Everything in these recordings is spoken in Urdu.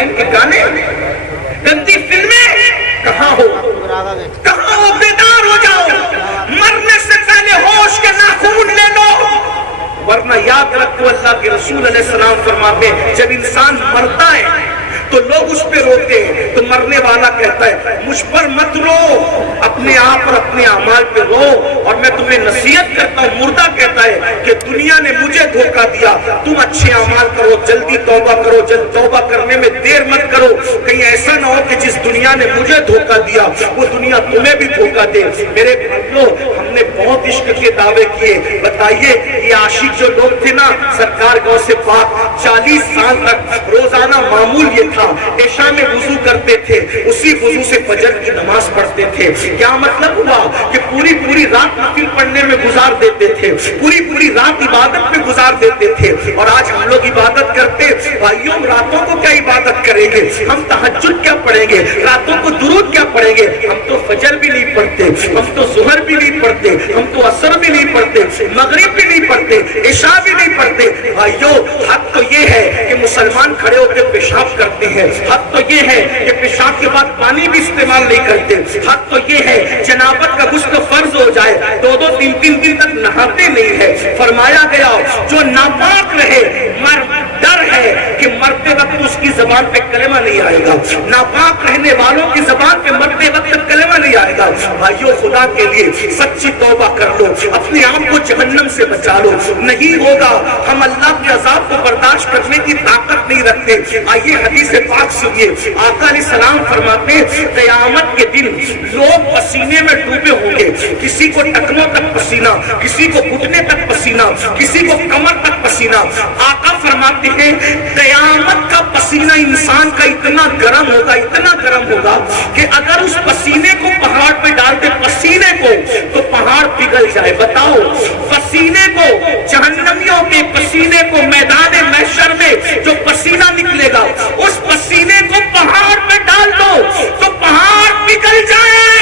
حورین کے گانے، گندی فلمیں کہاں ہو، کہاں ہو؟ بیدار ہو جاؤ، مرنے سے پہلے ہوش کے ناخون لے لو، ورنہ یاد رکھو اللہ کے رسول علیہ السلام فرماتے ہیں جب انسان مرتا ہے تو لوگ اس پہ روتے ہیں، تو مرنے والا کہتا ہے مجھ پر مت رو، اپنے آپ اور اپنے اعمال پہ رو، اور میں تمہیں نصیحت کرتا ہوں۔ مردہ کہتا ہے کہ دنیا نے مجھے دھوکہ دیا، تم اچھے اعمال کرو، جلدی توبہ کرو، جلد توبہ کرنے میں دیر مت کرو، کہیں ایسا نہ ہو کہ جس دنیا نے مجھے دھوکہ دیا وہ دنیا تمہیں بھی دھوکہ دے۔ میرے بھائیو، ہم نے بہت عشق کے دعوے کیے، بتائیے یہ عاشق جو لوگ تھے نا، سرکار غوث پاک 40 سال تک روزانہ معمول یہ تھا، عشاء میں وضو کرتے تھے، اسی وضو سے فجر کی نماز پڑھتے تھے۔ کیا مطلب ہوا کہ پوری رات نفل پڑھنے میں گزار دیتے تھے، پوری رات عبادت میں گزار دیتے تھے۔ اور آج ہم لوگ عبادت کرتے، بھائیوں راتوں کو کیا عبادت کریں گے؟ ہم تہجد کیا پڑھیں گے؟ راتوں کو درود کیا پڑھیں گے؟ ہم تو فجر بھی نہیں پڑھتے، ہم تو ظہر بھی نہیں پڑھتے، ہم تو عصر بھی نہیں پڑھتے، مغرب بھی نہیں پڑھتے، عشاء بھی نہیں پڑھتے۔ بھائیوں حق تو یہ ہے کہ مسلمان کھڑے ہوتے پیشاب کرتے ہیں، حق تو یہ ہے کہ پیشاب کے بعد پانی بھی استعمال نہیں کرتے، حق تو یہ ہے جنابت کا غسل فرض ہو جائے 2 3 دن تک نہاتے نہیں ہے۔ فرمایا گیا جو ناپاک رہے ڈر ہے کہ مرتے وقت اس کی زبان پہ کلمہ نہیں آئے گا، ناپاک رہنے والوں کی زبان پہ مرتے وقت کلمہ نہیں آئے گا۔ بھائیوں خدا کے لیے سچی توبہ کر لو، اپنے آپ کو جہنم سے بچا لو، نہیں ہوگا ہم اللہ کے عذاب کو برداشت کرنے کی طاقت نہیں رکھتے۔ آئیے حدیث پاک سنیے، آقا علیہ السلام فرماتے ہیں قیامت کے دن لوگ پسینے میں ڈوبے ہوں گے، کسی کو ٹکنوں تک پسینہ، کسی کو گھٹنے تک پسینہ، کسی کو کمر تک پسینہ۔ آقا فرماتے ہیں قیامت کا پسینہ انسان کا اتنا گرم ہوگا، اتنا گرم ہوگا کہ اگر اس پسینے کو پہاڑ پہ ڈالتے پسینے کو تو پہاڑ پگھل جائے۔ بتاؤ پسینے کو، جہنمیوں کے پسینے کو میدان محشر میں جو پسینہ نکلے گا اس پسینے کو پہاڑ پہ ڈال دو تو پہاڑ پگھل جائے۔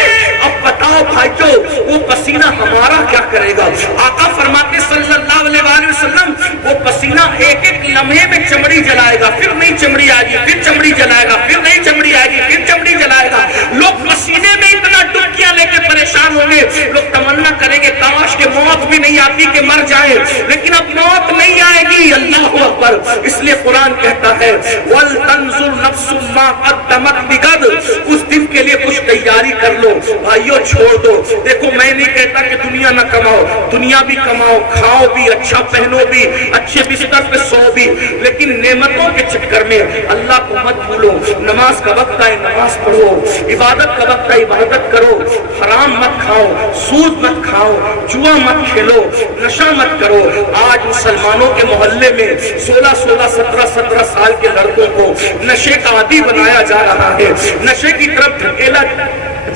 اب بتاؤ بھائیو وہ پسینہ ہمارا کیا کرے گا؟ آقا فرماتے صلی اللہ علیہ وسلم وہ پسینہ ایک لمحے میں چمڑی جلائے گا، پھر نئی چمڑی آئے گی، پھر چمڑی جلائے گا، پھر نئی چمڑی آئے گی، پھر چمڑی جلائے گا۔ لوگ پسینے میں اتنا ڈبکیاں لے کے پریشان ہوں گے، لوگ تمنا کریں گے کاش کہ موت بھی نہیں آتی کہ مر جائے، لیکن اب موت نہیں آئے گی۔ اللہ اکبر۔ اس لیے قرآن کہتا ہے وَلْتَنْظُرْ نَفْسٌ مَا قَدَّمَتْ لِغَدٍ، اس دن کے لیے کچھ تیاری کر لو۔ بھائیو چھوڑ دو، دیکھو میں نہیں کہتا کہ دنیا نہ کماؤ، دنیا بھی کماؤ، کھاؤ بھی، اچھا پہنو بھی، اچھے بستر پہ سو بھی، لیکن نعمتوں کے چکر میں اللہ کو مت بھولو۔ نماز کا وقت آئے نماز پڑھو، عبادت کا وقت آئے عبادت کرو، حرام مت کھاؤ، سود مت کھاؤ، جوا مت کھیلو، نشہ مت کرو۔ آج مسلمانوں کے محلے میں 16 17 سال کے لڑکوں کو نشے کا عادی بنایا جا رہا ہے، نشے کی طرف دھکیلا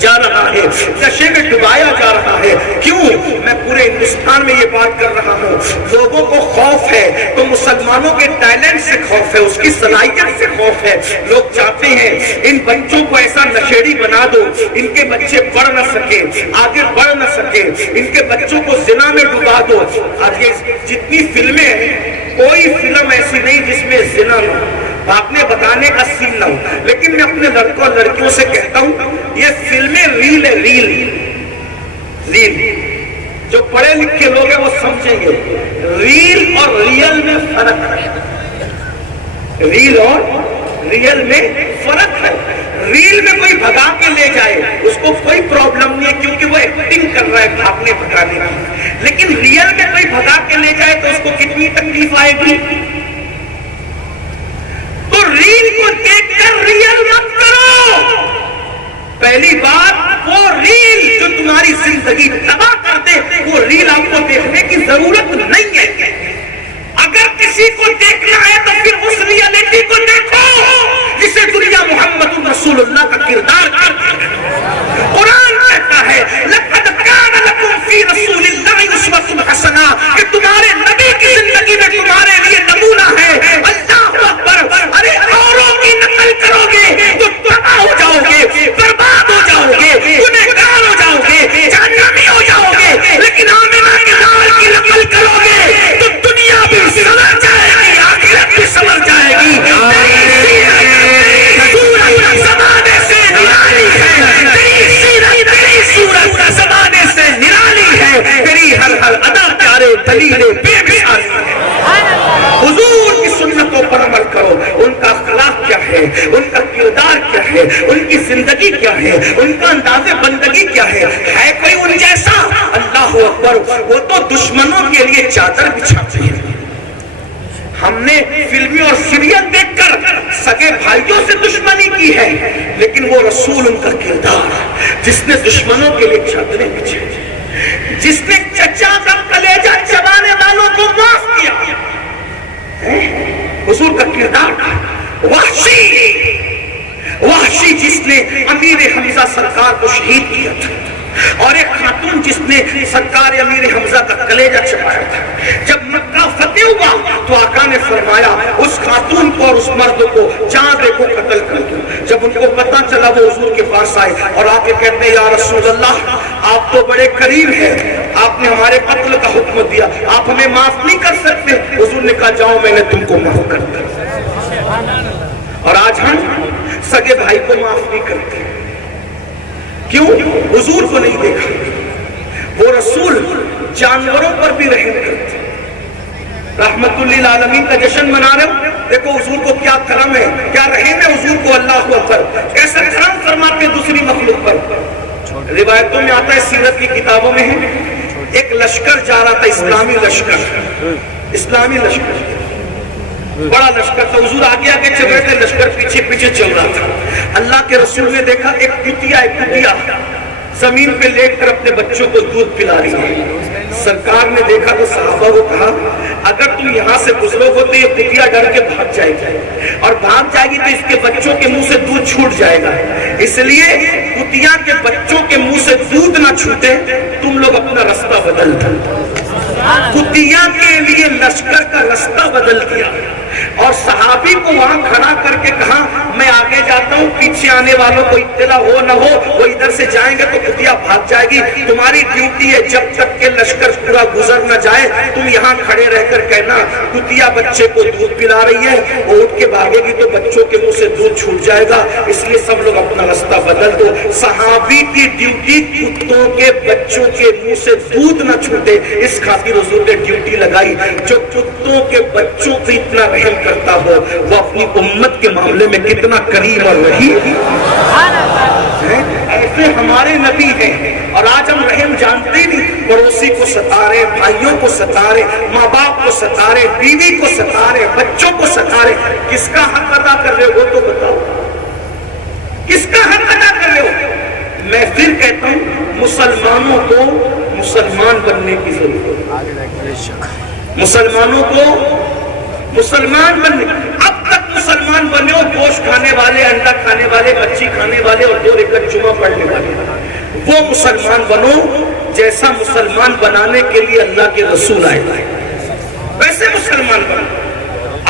جا رہا ہے، نشے میں ڈبایا جا رہا ہے۔ کیوں؟ میں پورے ہندوستان میں یہ بات کر رہا ہوں، لوگوں کو خوف ہے تو مسلمانوں کے ٹیلنٹ سے خوف ہے، اس کی صلاحیت سے خوف ہے۔ لوگ چاہتے ہیں ان بچوں کو ایسا نشیڑی بنا دو ان کے بچے پڑھ نہ سکے، آگے بڑھ نہ سکے، ان کے بچوں کو زنا میں ڈبا دو۔ آج جتنی فلمیں ہیں کوئی فلم ایسی نہیں جس میں زنا نہ ہو، بھاگنے بتانے کا سین نہ ہو، لیکن میں اپنے لڑکوں اور لڑکیوں سے کہتا ہوں یہ فلمیں ریل ہے، ریل۔ جو پڑھے لکھے لوگ ہیں وہ سمجھیں گے ریل اور ریل میں فرق ہے، ریل اور ریل میں فرق ہے۔ ریل میں کوئی بھگا کے لے جائے اس کو کوئی پرابلم نہیں ہے کیونکہ وہ ایکٹنگ کر رہا ہے بھاگنے بھگانے کی، لیکن ریل میں کوئی بھگا کے لے جائے تو اس کو کتنی تکلیف آئے گی۔ تو ریل کو دیکھ کر ریل مت کرو۔ پہلی بات وہ ریل جو تمہاری زندگی تباہ کر دے وہ ریل آپ کو دیکھنے کی ضرورت نہیں ہے۔ اگر کسی کو دیکھنا ہے تو پھر اس ریئلٹی کو دیکھو جسے دنیا محمد رسول اللہ کا کردار کرتی ہے۔ قرآن کہتا ہے لَقَدْ كَانَ لَكُمْ فِي رَسُولِ اللَّهِ أُسْوَةٌ حَسَنَةٌ کہ تمہارے نبی کی زندگی میں تمہارے لیے نمونہ ہے۔ اللہ اکبر۔ ارے اوروں کی نقل کرو گے تو تباہ ہو جاؤ گے، برباد ہو جاؤ گے، گنہگار ہو جاؤ گے، جہنمی ہو جاؤ گے، لیکن آمنہ کے لال کی نقل کرو گے تو دنیا بھی سمجھ جائے گی، آخرت بھی سمجھ جائے گی۔ حضور کی سنتوں پر عمل کرو. ان کا اخلاق کیا ہے, ان کا کردار کیا ہے, ان کی زندگی کیا ہے, ان کا انداز بندگی کیا ہے کوئی ان جیسا؟ اللہ اکبر. وہ تو دشمنوں کے لیے چادر بچھاتے ہیں. ہم نے فلمی اور سیریل دیکھ کر سگے بھائیوں سے دشمنی کی ہے, لیکن وہ رسول ان کا کردار جس نے دشمنوں کے لیے چادریں بچھائی, جس نے چچا کا کلیجہ چبانے والوں کو معاف کیا. حضور کا کردار. وحشی جس نے امیر حمزہ سرکار کو شہید کیا تھا, اور ایک خاتون جس نے سرکار امیر حمزہ کا کلیجہ چبایا تھا. جب مکہ فتح ہوا تو آقا نے فرمایا اس خاتون کو اور اس مرد کو جان دے کو قتل کر دو. جب ان کو پتہ چلا وہ حضور کے پاس آئے اور آ کے کہتے ہیں یا رسول اللہ آپ تو بڑے قریب ہیں, آپ نے ہمارے قتل کا حکم دیا, آپ ہمیں معاف نہیں کر سکتے؟ حضور نے کہا جاؤ میں نے تم کو معاف کر دیا. اور آج ہم سگے بھائی کو معاف نہیں کرتے. کیوں؟ حضور کو نہیں دیکھا. وہ رسول جانوروں پر بھی رحم کرتے. رحمت للعالمین کا جشن منا رہے ہو, دیکھو حضور کو کیا کرم ہے, کیا رحم ہے حضور کو. اللہ اکبر. کیسا کرم فرماتے دوسری مخلوق پر. روایتوں میں آتا ہے, سیرت کی کتابوں میں ہے, ایک لشکر جا رہا تھا, اسلامی لشکر, بڑا لشکر تھا. حضور آگے آگے چل رہے تھے, لشکر پیچھے پیچھے چل رہا تھا. اللہ کے رسول نے دیکھا ایک کٹیا زمین پہ لیٹ کر اپنے بچوں کو دودھ پلا رہی ہے. سرکار نے دیکھا تو صحابہ کو کہا اگر تم یہاں سے گزرو گے تو یہ کٹیا ڈر کے بھاگ جائے گی, اور بھاگ جائے گی تو اس کے بچوں کے منہ سے دودھ چھوٹ جائے گا. اس لیے کٹیا کے بچوں کے منہ سے دودھ نہ چھوٹے, تم لوگ اپنا رستہ بدل دو. کٹیا کے لیے لشکر کا رستہ بدل دیا, اور صحابی کو وہاں کھڑا کر کے کہا میں آگے جاتا ہوں, پیچھے آنے والوں کو اطلاع ہو نہ ہو وہ ادھر سے جائیں گے تو کٹیا بھاگ جائے گی. تمہاری ڈیوٹی ہے جب تک کہ لشکر پورا گزر نہ جائے تم یہاں کھڑے رہ کر کہنا کٹیا بچے کو دودھ پلا رہی ہے, وہ اٹھ کے بھاگے گی تو بچوں کے منہ سے دودھ چھوٹ جائے گا, اس لیے سب لوگ اپنا رستہ بدل دو. صحابی کی ڈیوٹی کتوں کے بچوں کے منہ سے دودھ نہ چھوٹے, اس خاطر حضور نے ڈیوٹی لگائی. جو کتوں کے بچوں سے اتنا رحم کرتا ہو وہ اپنی امت کے معاملے میں کتنا قریب اور رحیم. ایسے ہمارے نبی ہیں, اور آج ہم رحم جانتے نہیں. پڑوسی کو ستارے, بھائیوں کو ستارے, ماں باپ کو ستارے, بیوی کو ستارے, بچوں کو ستارے. کس کا حق ادا کر رہے ہو وہ تو بتاؤ, کس کا حق ادا کر رہے ہو؟ میں پھر کہتا ہوں مسلمانوں کو مسلمان بننے کی ضرورت ہے. مسلمانوں کو مسلمان بننے. اب تک مسلمان بنے ہو گوشت کھانے والے, انڈا کھانے والے, مچھی کھانے والے اور 2 رکعت جمعہ پڑھنے والے. وہ مسلمان بنو جیسا مسلمان بنانے کے لیے اللہ کے رسول آئے, ویسے مسلمان بنو.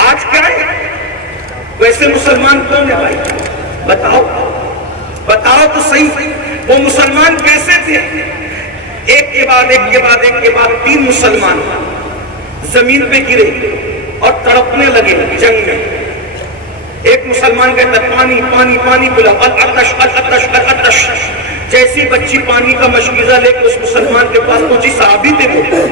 آج کیا ہے ویسے مسلمان کون ہے بھائی؟ بتاؤ تو صحیح. وہ مسلمان کیسے تھے؟ ایک کے بعد 3 مسلمان زمین پہ گرے اور تڑپنے لگے جنگ میں. ایک مسلمان کہتا پانی پانی پانی پلا, العطش العطش العطش. جیسی بچی پانی کا مشکیزہ لے کے اس مسلمان کے پاس پہنچی, صحابی تھے وہ.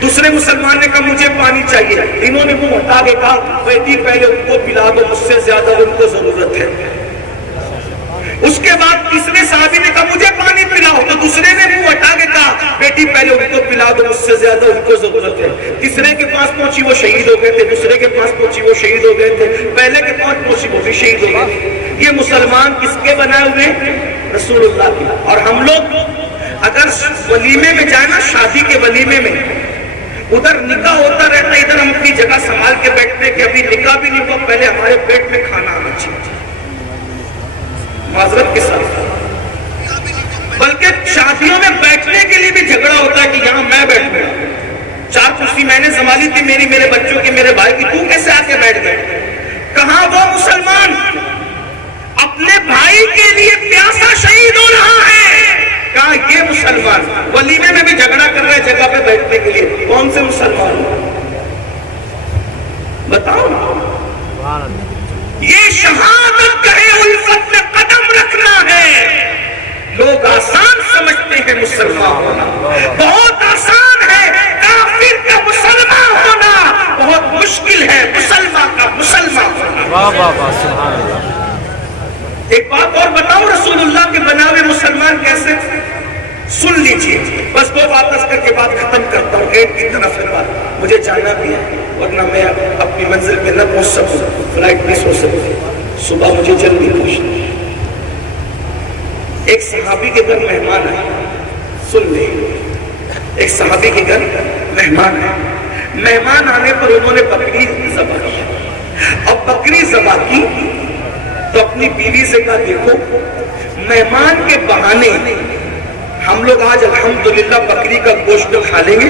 دوسرے مسلمان نے کہا مجھے پانی چاہیے. انہوں نے منہ ہٹا کے کہا بیٹی پہلے ان کو پلا دو, مجھ سے زیادہ ان کو ضرورت ہے. اس کے بعد تیسرے صحابی نے کہا مجھے پانی پلاؤ, تو دوسرے نے منہ ہٹا کے کہا بیٹی پہلے ان کو پلا دو, مجھ سے زیادہ ان کو ضرورت ہے. تیسرے کے پاس پہنچی وہ شہید ہو گئے تھے, دوسرے کے پاس پہنچی وہ شہید ہو گئے تھے, پہلے کے پاس پہنچی وہ بھی شہید ہو گئے. یہ مسلمان کس کے بنائے ہوئے؟ رسول اللہ کی. اور ہم لوگ اگر ولیمے میں جائیں نا, شادی کے ولیمے میں, ادھر نکاح ہوتا رہتا ہے, ادھر ہم اپنی جگہ سنبھال کے بیٹھتے کہ ابھی نکاح بھی نہیں ہوا, پہلے ہمارے پیٹ میں کھانا آنا چاہیے. معذرت کے ساتھ, بلکہ شادیوں میں بیٹھنے کے لیے بھی جھگڑا ہوتا ہے کہ یہاں میں بیٹھوں, 4 کرسی میں نے سنبھالی تھی میرے بچوں کی, میرے بھائی کی, تو کیسے آ کے بیٹھ گئے؟ کہاں وہ مسلمان اپنے بھائی کے لیے پیاسا شہید ہو رہا ہے؟ کہاں یہ مسلمان ولیمے میں بھی جھگڑا کر رہے جگہ پہ بیٹھنے کے لیے؟ کون سے مسلمان بتاؤ؟ یہ شہادت کہے الفت میں قدم رکھنا ہے. لوگ آسان سمجھتے ہیں مسلمان ہونا, بہت آسان ہے. کافر کا مسلمان ہونا بہت مشکل واہ واہ واہ سبحان اللہ. ایک بات اور بتاؤ رسول اللہ کے بناوے مسلمان کیسے؟ سن لیجئے، بس دو بات اس کے بعد ختم کرتا ہوں. ایک کی طرف ہے بات، مجھے جانا بھی ہے ورنہ میں اپنی منزل پہ نہ پہنچ سکوں، فلائٹ مس ہو سکتی، صبح مجھے جلدی پہنچنا. ایک صحابی کے گھر مہمان ہے، سن لیں، ایک صحابی کے گھر مہمان ہے. مہمان آنے پر انہوں نے بکری ذبح کی. اب بکری ذبح کی تو اپنی بیوی سے کہا دیکھو مہمان کے بہانے ہم لوگ آج الحمدللہ بکری کا گوشت کھا لیں گے.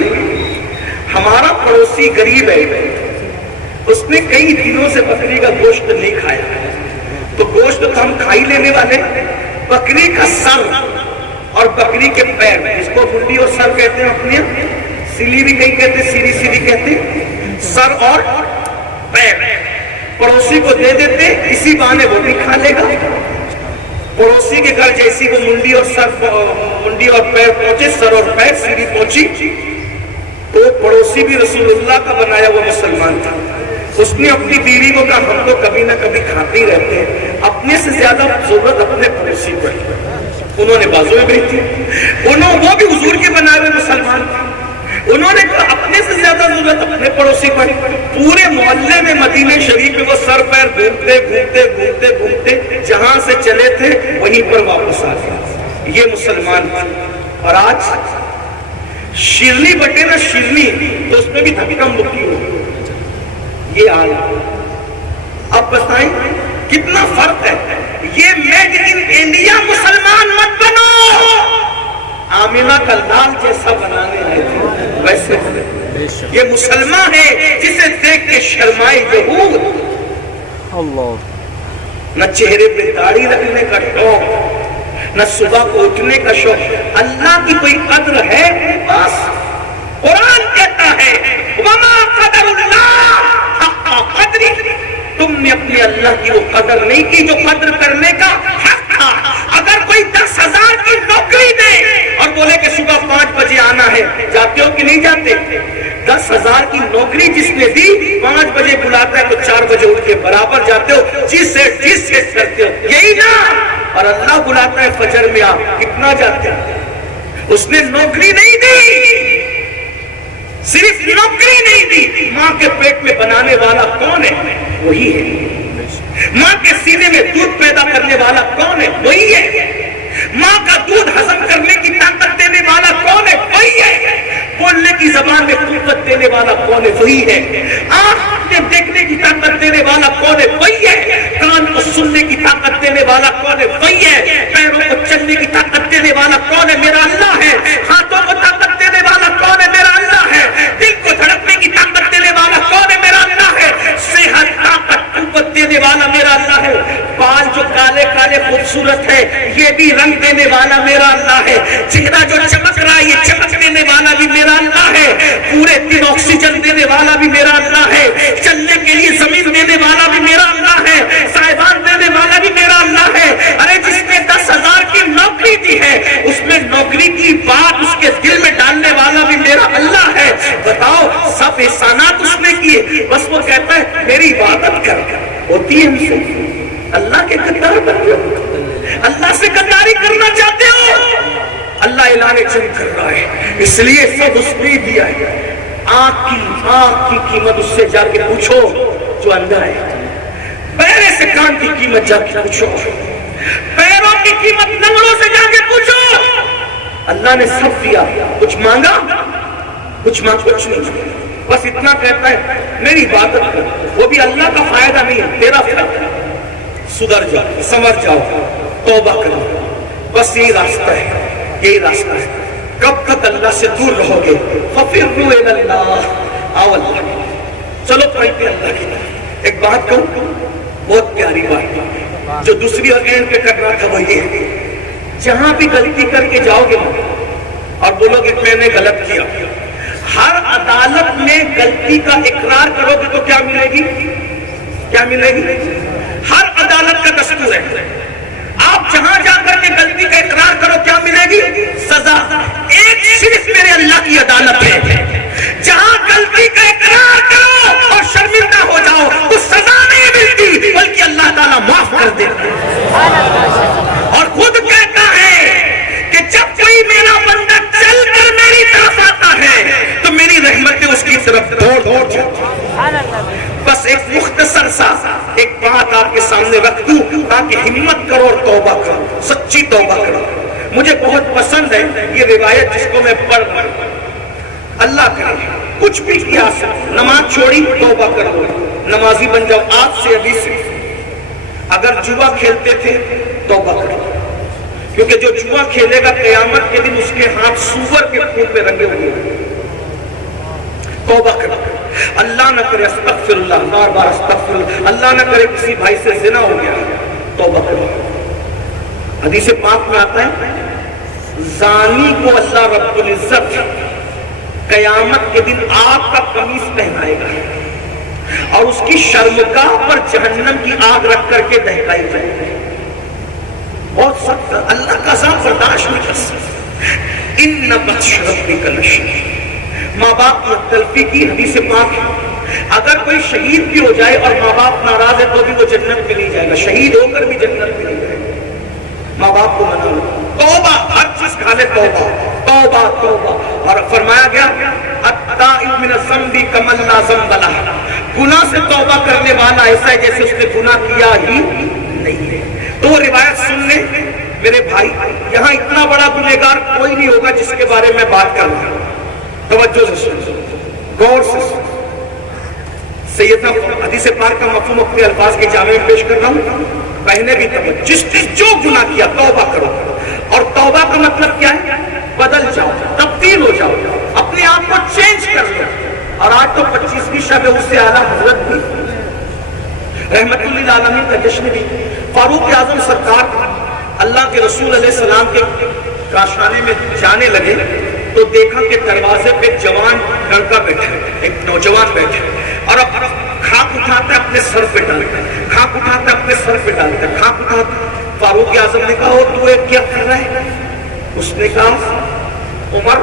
ہمارا پڑوسی غریب ہے، اس نے کئی دنوں سے بکری کا گوشت نہیں کھایا، تو گوشت تو ہم کھا ہی لینے والے. بکری کا سر اور بکری کے پیر، جس کو منڈی اور سر کہتے ہیں، اپنے سلی بھی کہیں کہتے ہیں، سیری سیری کہتے ہیں، سر اور پیر پڑوسی کو دے دیتے، اسی بہانے وہ بھی کھا لے گا. پڑوسی کے گھر جیسی وہ منڈی اور پیر پہنچے، سر اور پیر سیری پہنچی، تو پڑوسی بھی رسول اللہ کا بنایا ہوا مسلمان تھا. اس نے اپنی بیوی کو کہا ہم تو کبھی نہ کبھی کھاتے ہی رہتے ہیں، اپنے سے زیادہ ضرورت اپنے پڑوسی کو ہے. انہوں نے بازو میں بیٹھی، وہ بھی حضور کے بنائے ہوئے مسلمان تھے. انہوں نے کہا اپنے سے زیادہ ضرورت اپنے پڑوسی کو ہے. پورے محلے میں مدینہ شریف میں وہ سر پیر گھومتے گھومتے گھومتے گھومتے جہاں سے چلے تھے وہیں پر واپس آ گئے. یہ مسلمان تھے. اور آج شیرنی بٹے نا شیرنی، تو اس میں بھی دھکا مکی ہو. یہ آج اب بتائیں کتنا فرق ہے. یہ میڈ ان انڈیا مسلمان مت بنو. آمینہ کا لال جیسا بنانے آئے تھے ویسے یہ مسلمان ہے جسے دیکھ کے شرمائے یہود. اللہ. نہ چہرے پہ داڑھی رکھنے کا شوق، نہ صبح کو اٹھنے کا شوق. اللہ کی کوئی قدر ہے؟ بس قرآن کہتا ہے وما قدر اللہ حق قدری. تم نے اپنے اللہ کی وہ قدر نہیں کی جو قدر کرنے کا حق تھا. اگر کوئی 10,000 کی نوکری دے اور بولے کہ صبح 5 بجے آنا ہے، جاتے ہو کہ نہیں جاتے؟ 10,000 کی نوکری جس نے دی 5 بجے بلاتا ہے تو 4 بجے اٹھ کے برابر جاتے ہو، جس سے کرتے ہو یہی نا. اور اللہ بلاتا ہے فجر میں آپ کتنا جاتے ہو؟ اس نے نوکری نہیں دی، صرف نوکری نہیں دی. ماں کے پیٹ میں بنانے والا کون ہے؟ وہی ہے. ماں کے سینے میں دودھ پیدا کرنے والا کون ہے؟ وہی ہے. ماں کا دودھ ہضم کرنے کی طاقت دینے والا کون ہے؟ وہی ہے. بولنے کی زبان میں قوت دینے والا کون ہے؟ وہی ہے. آنکھ میں دیکھنے کی طاقت دینے والا کون ہے؟ وہی ہے. کان کو سننے کی طاقت دینے والا کون ہے؟ وہی ہے. پیروں کو چلنے کی طاقت دینے والا کون ہے؟ میرا اللہ ہے. ہاتھوں کو طاقت دینے والا کون ہے؟ میرا اللہ ہے. دل کو دھڑکنے کی طاقت دینے والا کون ہے؟ میرا اللہ ہے. صحت طاقت قوت دینے والا میرا اللہ ہے. بال جو کالے کالے خوبصورت ہے یہ بھی رنگ دینے والا میرا اللہ ہے. چہرہ جو چمک رہا ہے یہ چمک دینے والا بھی میرا اللہ ہے. پورے دن آکسیجن دینے والا بھی میرا اللہ ہے. چلنے کے لیے زمین دینے والا بھی میرا اللہ ہے. سائبان دینے والا بھی میرا اللہ ہے. ارے جس نے 10,000 کی نوکری دی ہے اس میں نوکری کی بات اس کے دل میں ڈالنے والا بھی میرا اللہ ہے. بتاؤ سب احسانات اس نے کیے، بس وہ کہتا ہے میری عبادت کر. ہوتی ہے ہم سے اللہ کے غدار بنتے ہو، اللہ سے غداری کرنا چاہتے ہو. اللہ اعلان جنگ کر رہا ہے، اس لیے سب اس نے دیا ہے. آنکھ کی قیمت اس سے جا کے پوچھو جو اندھا ہے. پیرے سے کان کی قیمت جا کے پوچھو، پیروں کی قیمت ننگڑوں سے جا کے پوچھو. اللہ نے سب دیا. کچھ مانگا؟ کچھ نہیں. بس اتنا کہتا ہے میری عبادت کر. وہ بھی اللہ کا فائدہ نہیں ہے، تیرا فائدہ. سدھر جاؤ، سنور جاؤ، توبہ کرو. بس یہی راستہ ہے، یہی راستہ ہے. کب تک اللہ سے دور رہو گے؟ فَفِرُّوا إِلَى اللَّهِ. آؤ اللہ کی، چلو پڑھتے اللہ کی طرف. ایک بات کہوں، بہت پیاری بات جو دوسری اور اینڈ پہ کرنا تھا وہ یہ ہے، جہاں بھی غلطی کر کے جاؤ گے اور بولو گے میں نے غلط کیا، ہر عدالت میں غلطی کا اقرار کرو گے تو کیا ملے گی؟ کیا ملے گی؟ ہر عدالت کا دستور ہے. آپ جہاں جا کر کے غلطی کا اقرار کرو کیا ملے گی؟ سزا. ایک صرف میرے اللہ کی عدالت ہے جہاں غلطی کا اقرار کرو اور شرمندہ ہو جاؤ تو سزا نہیں ملتی بس ایک مختصر سا ایک بات آپ کے سامنے رکھ دوں تاکہ ہمت کرو اور توبہ کرو، سچی توبہ کرو۔ مجھے بہت پسند ہے یہ روایت جس کو میں پڑھ رہا ہوں۔ اللہ کرے کچھ بھی کیا، نماز چھوڑی توبہ کرو، نمازی بن جاؤ آج سے ابھی سے۔ اگر جوا کھیلتے تھے توبہ کرو، کیونکہ جو جوا کھیلے گا قیامت کے دن اس کے ہاتھ سور کے خون میں رنگے ہوئے ہیں۔ توبہ کرو، اللہ نہ کرے استغفر اللہ، بار بار استغفر اللہ، اللہ نہ کرے کسی بھائی سے زنا ہو گیا، توبہ کرو۔ حدیث پاک میں آتا ہے زانی کو اللہ رب العزت قیامت کے دن آگ کا قمیص پہنائے گا اور اس کی شرمگاہ پر جہنم کی آگ رکھ کر کے دہکائی جائے گی۔ بہت سخت، اللہ کا عذاب برداشت نہیں کر سکتا۔ ان بطش ربک لشدید، ماں باپ کی تلفی کی حدیث پاک ہے، اگر کوئی شہید بھی ہو جائے اور ماں باپ ناراض ہے تو بھی وہ جنت میں نہیں جائے گا، شہید ہو کر بھی جنت میں نہیں جائے گا۔ ماں باپ کو منع توبہ، ہر چیز کھا لے توبہ توبہ توبہ۔ اور فرمایا گیا التائب من الذنب کمن لا ذنب لہ، گناہ سے توبہ کرنے والا ایسا ہے جیسے اس نے گناہ کیا ہی نہیں ہے۔ تو وہ روایت سن لیں میرے بھائی، یہاں اتنا بڑا گنہگار کوئی نہیں ہوگا جس کے بارے میں بات کر رہا ہوں۔ توجہ سے سن، غور سے سن۔ سیدنا حدیث پاک کا مفہوم اپنے الفاظ کے جامع میں پیش کر رہا ہوں، بہنے بھی توجہ۔ جس نے جو گناہ کیا توبہ کرو، اور توبہ کا مطلب کیا ہے؟ بدل جاؤ، تبدیل ہو جاؤ، اپنے آپ کو چینج کر لو۔ اور آج تو 25ویں شب ہے، اس سے اعلیٰ حضرت بھی رحمت للعالمین کا جشن بھی، فاروق اعظم سرکار اللہ کے رسول علیہ السلام کے کاشانے میں جانے لگے تو دیکھا کہ دروازے پہ ایک جوان لڑکا بیٹھا ہے، ایک نوجوان بیٹھا ہے، اور اب خاک اٹھاتا ہے اپنے سر پہ ڈالتا ہے، خاک اٹھاتا ہے اپنے سر پہ ڈالتا ہے، خاک اٹھاتا ہے۔ فاروق اعظم نے کہا تو یہ کیا کر رہا ہے؟ اس نے کہا عمر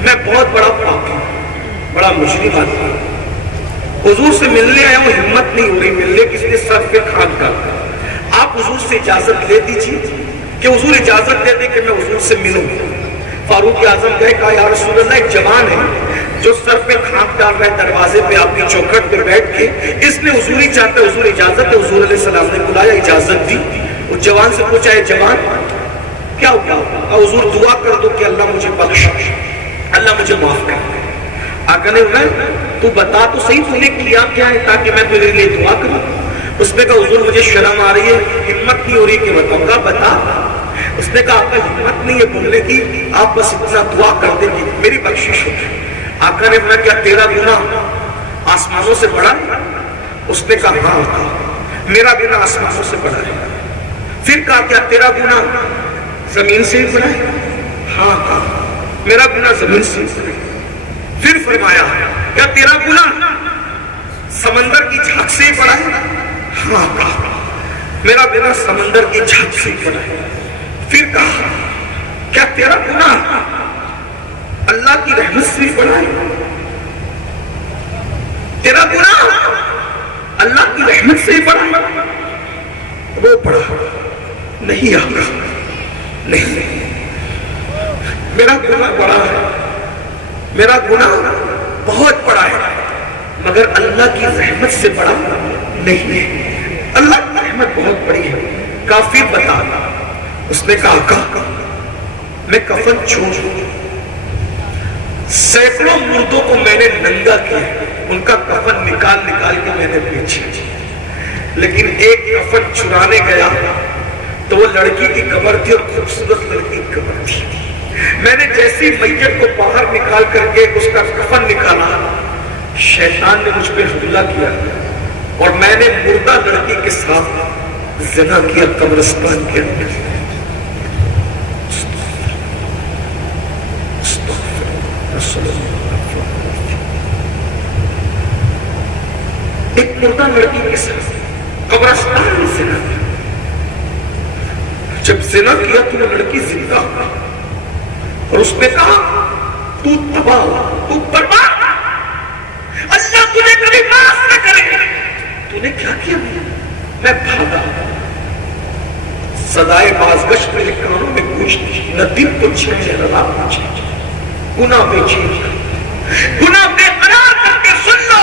میں بہت بڑا پاپی ہوں، بڑا مجرم آدمی ہوں، حضور سے ملنے آیا ہوں، ہمت نہیں ہو رہی ملنے کی، اس نے سر پہ خاک ڈالا۔ آپ حضور سے اجازت لے دیجیے کہ حضور اجازت دے دیں کہ میں حضور سے ملوں۔ فاروق اعظم گئے، کہا یا رسول اللہ ایک جوان ہے جو سر پہ خاک ڈال رہا ہے دروازے پہ آپ کی چوکھٹ پہ بیٹھ کے، اس نے حضوری چاہتا ہے، حضور اجازت ہے۔ حضور علیہ السلام نے بلایا، اجازت دی۔ اس جوان سے پوچھا ہے جوان کیا ہوا؟ حضور دعا کر دو کہ اللہ مجھے بخش، اللہ مجھے معاف کر دے۔ آقا نے کہا تو بتا تو صحیح تو نے کیا کیا ہے تاکہ میں تیرے لیے دعا کروں۔ اس نے کہا حضور مجھے شرم آ رہی ہے، ہمت نہیں ہو رہی کہ بتاؤں گا، بتا۔ اس نے کہا آقا ہمت نہیں ہے بولنے کی، آپ بس اتنا دعا کر دیں گے میری بخشش ہوگی۔ آقا نے کہا کیا تیرا گناہ آسمانوں سے بڑا ہے؟ اس نے کہا ہاں میرا گناہ آسمانوں سے بڑا ہے۔ پھر کہا کیا تیرا گناہ زمین سے ہی بڑا ہے؟ ہاں کہا میرا گناہ زمین سے ہی بڑا ہے۔ پھر فرمایا کیا تیرا گناہ سمندر کی جھاگ سے ہی بڑا ہے؟ ہاں کہا میرا گناہ سمندر کی جھاگ سے ہی بڑا ہے۔ پھر کہا کیا تیرا گناہ اللہ کی رحمت سے بڑا ہے؟ تیرا گناہ اللہ کی رحمت سے بڑا ہے؟ وہ بڑا نہیں آقا، نہیں، میرا گناہ بڑا ہے، میرا گناہ بہت بڑا ہے، مگر اللہ کی رحمت سے بڑا نہیں ہے۔ اللہ کی رحمت بہت بڑی ہے۔ کافر بتا، اس نے کہا آقا میں کفن چھوڑوں، سینکڑوں مردوں کو میں نے ننگا کیا، ان کا کفن نکال نکال کے میں نے بیچا، لیکن ایک کفن چرانے گیا تو وہ لڑکی کی قبر تھی اور خوبصورت لڑکی کی قبر تھی۔ میں نے جیسی میت کو باہر نکال کر کے اس کا کفن نکالا، شیطان نے مجھ پہ حملہ کیا اور میں نے مردہ لڑکی کے ساتھ زنا کیا قبرستان کے اندر۔ ایک مردہ لڑکی کے ساتھ قبرستان میں زنا کیا۔ جب زنا کیا تو وہ لڑکی زندہ ہوا اور اس نے کہا تو تباہ، تو برباد، اللہ تجھے کبھی معاف نہ کرے۔ تو نے کیا کیا؟ میں بھاگا، صدائے بازگشت میرے کانوں میں گونجتی، نہ دن کو چھیڑے نہ رات کو چھیڑے، گناہ بے چین، گناہ بے قرار کر کے سن لو،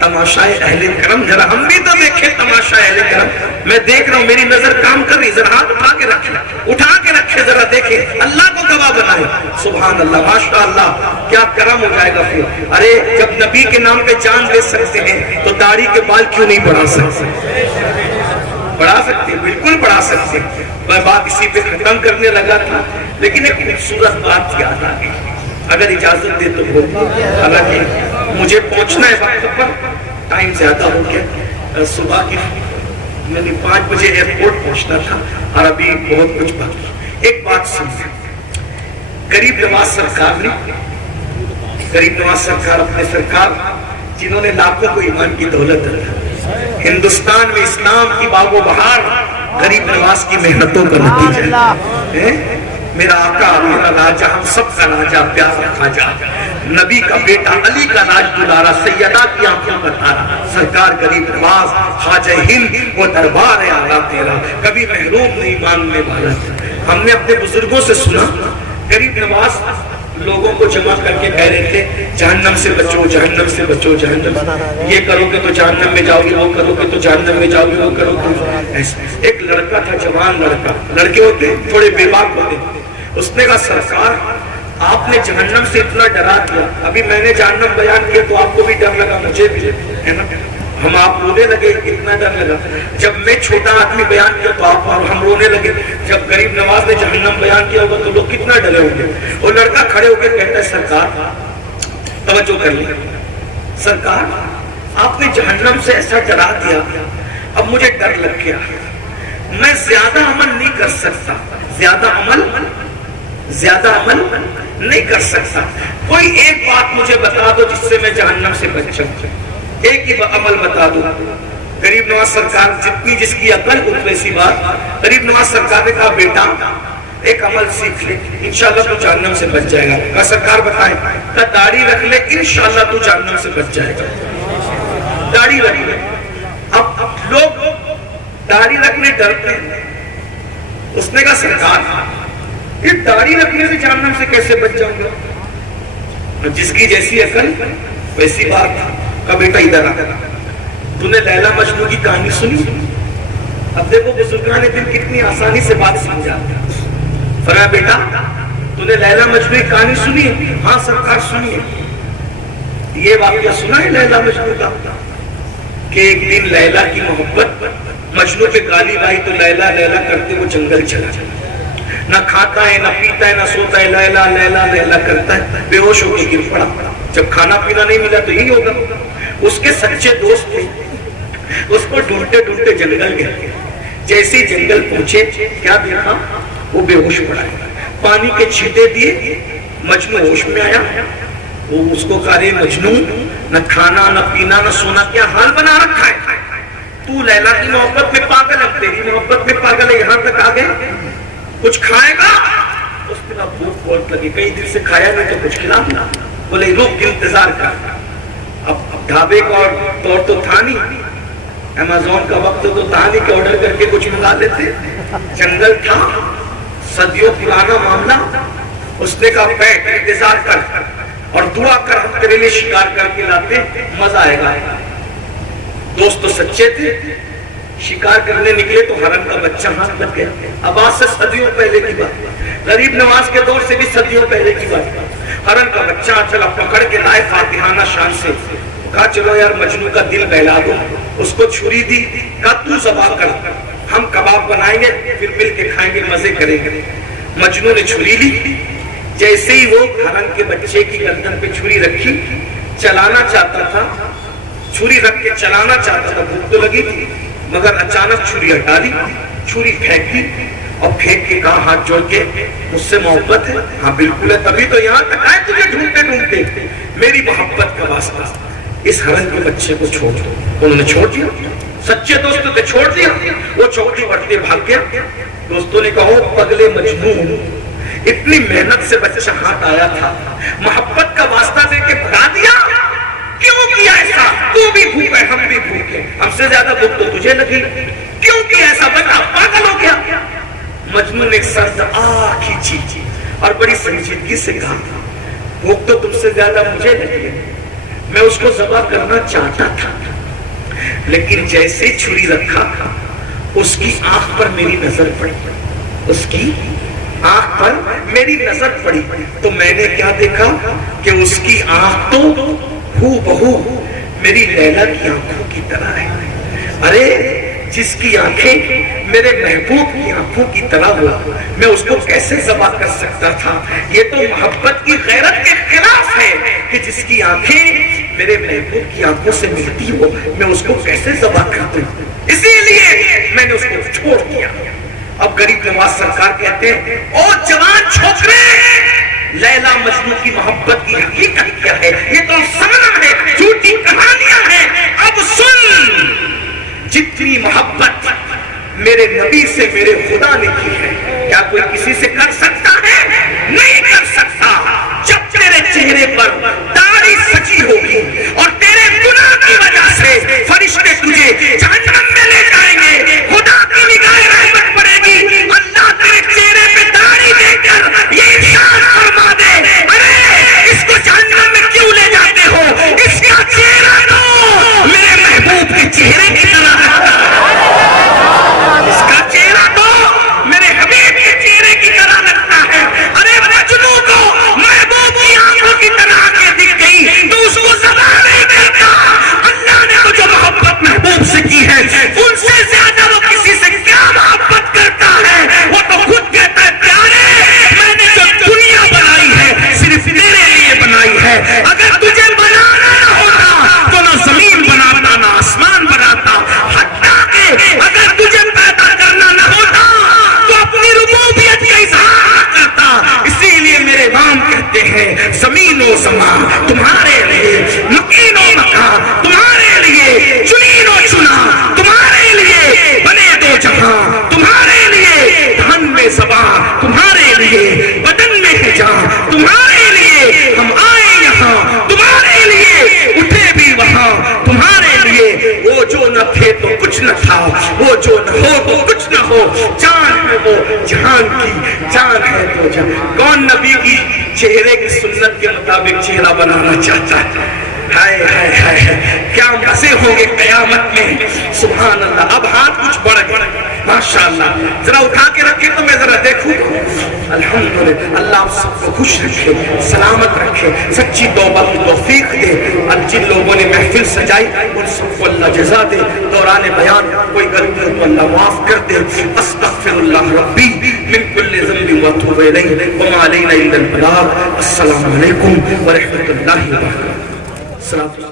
تماشائے اہل کرم، ذرا ہم بھی تو دیکھیں تماشائے اہل کرم. میں دیکھ رہا ہوں میری نظر کام کر رہی، ذرا ہاتھ اٹھا کے رکھے ذرا دیکھیں، اللہ کو گواہ بنائے. سبحان اللہ، ماشاء اللہ، کیا کرم ہو جائے گا پھر. ارے جب نبی کے نام پہ جان دے سکتے ہیں تو داڑھی کے بال کیوں نہیں بڑھا سکتے؟ بڑھا سکتے، بالکل بڑھا سکتے. میں بات اسی پہ ختم کرنے لگا تھا لیکن ایک خوبصورت بات یاد آ گئی، اگر اجازت دے تو بولوں. حالانکہ مجھے پہنچنا ہے وقت پر، ٹائم زیادہ ہو گیا. صبح کی میں نے 5 بجے ایئرپورٹ پہنچنا تھا اور ابھی بہت کچھ باقی. ایک بات سمجھیں، غریب نواز سرکار نے، غریب نواز سرکار اپنے سرکار جنہوں نے لاکھوں کو ایمان کی دولت دی، ہندوستان میں اسلام کی باغ و بہار غریب نواز کی محنتوں کا نتیجہ ہے. میرا آقا، میرا راجہ، ہم سب کا راجہ، پیارا خواجہ، نبی کا بیٹا، علی کا راج دلارا، سیدہ کی آنکھوں کا تارا، سرکار غریب نواز خواجہ ہند، وہ دربار ہے اعلیٰ تیرا، کبھی محروم نہیں ماننے والا. ہم نے اپنے بزرگوں سے سنا غریب نواز لوگوں کو جمع کر کے کہہ رہے تھے جہنم سے بچو، جہنم سے بچو، جہنم، یہ کرو گے تو جہنم میں جاؤ گے، وہ کرو گے تو جہنم میں جاؤ گے، وہ کرو گے. ایک لڑکا تھا، جوان لڑکا، لڑکے ہوتے تھوڑے بے باک ہوتے، اس نے کہا سرکار آپ نے جہنم سے اتنا ڈرا دیا، ابھی میں نے جہنم بیان کیا تو آپ کو بھی ڈر لگا، مجھے بھی ہے نا. ہم آپ رونے لگے، اتنا ڈر لگا. جب میں چھوٹا آدمی بیان کیا تو آپ اور ہم رونے لگے. جب غریب نواز نے جہنم بیان کیا ہوگا تو لوگ کتنا ڈرے ہوں گے. وہ لڑکا کھڑے ہو کے کہتا ہے سرکار توجہ کر لیں، سرکار آپ نے جہنم سے ایسا ڈرا دیا، اب مجھے ڈر لگ گیا، میں زیادہ عمل نہیں کر سکتا، زیادہ عمل نہیں کر سکتا. کوئی ایک بات مجھے بتا دو جس سے میں جہنم سے بچ جاؤں، ایک ہی عمل بتا دو. غریب نواز سرکار جتنی جس کی عقل اتنی سی بات. غریب نواز سرکار نے کہا بیٹا ایک عمل سیکھ لے، انشاءاللہ تو جہنم سے بچ جائے گا. کہا سرکار بتائیں. کہا داڑھی رکھ لے، انشاءاللہ تو جہنم سے بچ جائے گا. داڑھی رکھ لے. اب لوگ داڑھی رکھنے ڈرتے ہیں. اس نے کہا سرکار یہ داڑھی رکھنے سے جہنم سے کیسے بچ جاؤں گا؟ جس کی جیسی عقل ویسی بات. کا بیٹا ادھر آ، تو نے لیلا مجنو کی کہانی سنی؟ اب دیکھو بزرگان دن کتنی آسانی سے بات سمجھا. فرمایا بیٹا تو نے لیلا مجنو کی کہانی سنی؟ ہاں سرکار سنی. یہ واقعہ سنا ہے لیلا مجنو کا کہ ایک دن لیلا کی محبت مجنو پہ گالی بائی تو لیلا لیلا کرتے وہ جنگل چلا جائے، نہ کھاتا ہے نہ پیتا ہے نہ سوتا ہے، لیلا لیلا لیلا کرتا ہے، بے ہوش ہو کے گر پڑا. جب کھانا پینا نہیں ملا تو یہی ہوگا. اس کے سچے دوست تھے، اس کو ڈھونڈتے ڈھونڈتے جنگل گئے. جیسے جنگل پہنچے کیا دیکھا؟ وہ بے ہوش پڑا ہے. پانی کے چھینٹے دیے، مجنو ہوش میں آیا. وہ اس کو کہا رے مجنو، نہ کھانا نہ پینا نہ سونا، کیا حال بنا رکھا ہے؟ تو لیلا کی محبت میں پاگل ہے، تیری محبت میں پاگل ہے، یہاں تک آ گئے. کچھ کھائے گا؟ اس کے بعد بھوک بہت لگی، کئی دن سے کھایا نہیں تو کچھ کھلانا. بولے رک انتظار کر. اب ڈھابے کا طور تو تھا نہیں، امیزون کا وقت تو تھا نہیں کہ آرڈر کر کے کچھ منگا لیتے. جنگل تھا، صدیوں پرانا معاملہ. اس نے کہا بیٹھ انتظار کر اور دعا کر، ہم تیرے لیے شکار کر کے لاتے، مزہ آئے گا. دوست تو سچے تھے. شکار کرنے نکلے تو ہرن کا بچہ ہاتھ لگ گیا. اب آج سے صدیوں پہلے کی بات، غریب نواز کے دور سے بھی صدیوں پہلے کی بات. ہرن کا بچہ چلا پکڑ کے لائے فاتحانہ شان سے. کہا چلو یار مجنو کا دل بہلا دو. اس کو چھری دی، کہا تو ذبح کر، ہم کباب بنائیں گے پھر مل کے کھائیں گے، مزے کریں گے. مجنو نے چھری لی. جیسے ہی وہ ہرن کے بچے کی گردن پہ چھری رکھی، چلانا چاہتا تھا، چھری رکھ کے چلانا چاہتا تھا، بھوک تو لگی تھی، مگر اچانک چھری ہٹا لی، چھری پھینک دی اور پھینک کے کہا ہاتھ جوڑ کے مجھ سے محبت ہے؟ ہاں بالکل ہے، تبھی تو یہاں تک آئے تجھے ڈھونڈتے ڈھونڈتے. میری محبت کا واسطہ اس ہرن کے بچے کو چھوڑ دو. انہوں نے چھوڑ دیا. سچے دوستوں نے چھوڑ دیا. وہ چوکڑی بڑھتے بھاگ گیا. دوستوں نے کہا پگلے مجنو، اتنی محنت سے بچہ ہاتھ آیا تھا، محبت کا واسطہ دے کے بھگا دیا، کیوں کیا ایسا؟ تو بھی بھوک ہے، ہم بھی بھوک ہے، ہم سے زیادہ بھوک تو تجھے لگی، کیوں کیا ایسا؟ بتا، پاگل ہو گیا. مجنون نے ایک سرد آہ کھینچی اور بڑی سنجیدگی سے کہا بھوک تو تم سے زیادہ مجھے لگی ہے، میں اس کو ذبح کرنا چاہتا تھا، لیکن جیسے چھری رکھا اس کی آنکھ پر میری نظر پڑی، اس کی آنکھ پر میری نظر پڑی تو میں نے کیا دیکھا کہ اس کی آنکھ تو ہو بہو میری لیلا کی آنکھوں کی طرح ہے۔ ارے جس کی آنکھیں میرے محبوب کی آنکھوں کی طرح ہو، میں اس کو کیسے ذبح کر سکتا تھا؟ یہ تو محبت کی غیرت کے خلاف ہے کہ جس کی آنکھیں میرے محبوب کی آنکھوں سے ملتی ہو میں اس کو کیسے ذبح کر دوں؟ اسی لیے میں نے اس کو چھوڑ دیا۔ اب غریب نواز سرکار کہتے ہیں او جوان چھوکرے، لیلا مجنون کی محبت کی حقیقت کیا ہے؟ یہ تو افسانہ ہے، جھوٹی کہانیاں ہیں۔ اب سن، جتنی محبت میرے نبی سے میرے خدا نے کی ہے کیا کوئی کسی سے کر سکتا ہے؟ نہیں کر سکتا۔ جب تیرے چہرے پر داڑھی سجی ہوگی اور تیرے گناہ کی وجہ سے فرشتے تجھے جہنم میں لے جائیں گے، خدا کی نگاہ رحمت پڑے گی، اللہ تیرے چہرے پہ داڑھی دے کر یہ ارشاد فرما دے ارے اس کو جہنم میں کیوں لے جاتے ہو؟ اس کا چہرہ تو میرے محبوب کے چہرے کی طرح رہتا ہے، اس کا چہرہ تو میرے حبیب کے چہرے کی طرح لگتا ہے۔ ارے مجنو کو محبوب کی آنکھوں کی طرح آنکھیں دکھ گئی تو اس کو ذبح نہیں کرتا۔ اللہ نے تو جو محبت محبوب سے کی ہے ان سے زیادہ وہ کسی سے کیا محبت کرتا ہے؟ وہ تو خود کہتا ہے پیارے میں نے جو دنیا بنائی ہے صرف تیرے لیے بنائی ہے، اگر تجھے بنانا نہ ہوتا تو نہ زمین بناتا نہ آسمان بناتا، حتیٰ کہ اگر تجھے پیدا کرنا نہ ہوتا تو اپنی ربوبیت کا اظہار نہ کرتا۔ اسی لیے میرے امام کہتے ہیں زمین و زمان تمہارے لیے، مکین و مکان تمہارے لیے، چنین و چنا تمہارے لیے، بنے دو جہاں تمہارے لیے، دھن میں زبان تمہارے لیے، بدن میں ہے جان تمہارے لیے، ہم آئے یہاں تمہارے لیے، اٹھے بھی وہاں تمہارے لیے۔ وہ جو نہ تھے تو کچھ نہ تھا، وہ جو نہ ہو تو کچھ نہ ہو، جان ہے وہ جہان کی جان ہے تو جان۔ کون نبی کی چہرے کی سنت کے مطابق چہرہ بنانا چاہتا ہے؟ ہائے ہائے ہائے کیا مزے ہوں گے قیامت میں، سبحان اللہ۔ اب ہاتھ کچھ بڑھ گئے ماشاءاللہ، ذرا اٹھا کے رکھے تو میں ذرا دیکھوں۔ الحمدللہ، اللہ آپ سب کو خوش رکھے، سلامت رکھے، سچی توبہ کی توفیق دے۔ اب جن لوگوں نے محفل سجائی ان سب کو اللہ جزا دے، دوران بیان کوئی غلطی ہو تو اللہ معاف کر دے۔ استغفر اللہ ربی من کل ذنب واتوب الیہ وما علینا الا البلاغ۔ السلام علیکم ورحمۃ اللہ وبرکاتہ۔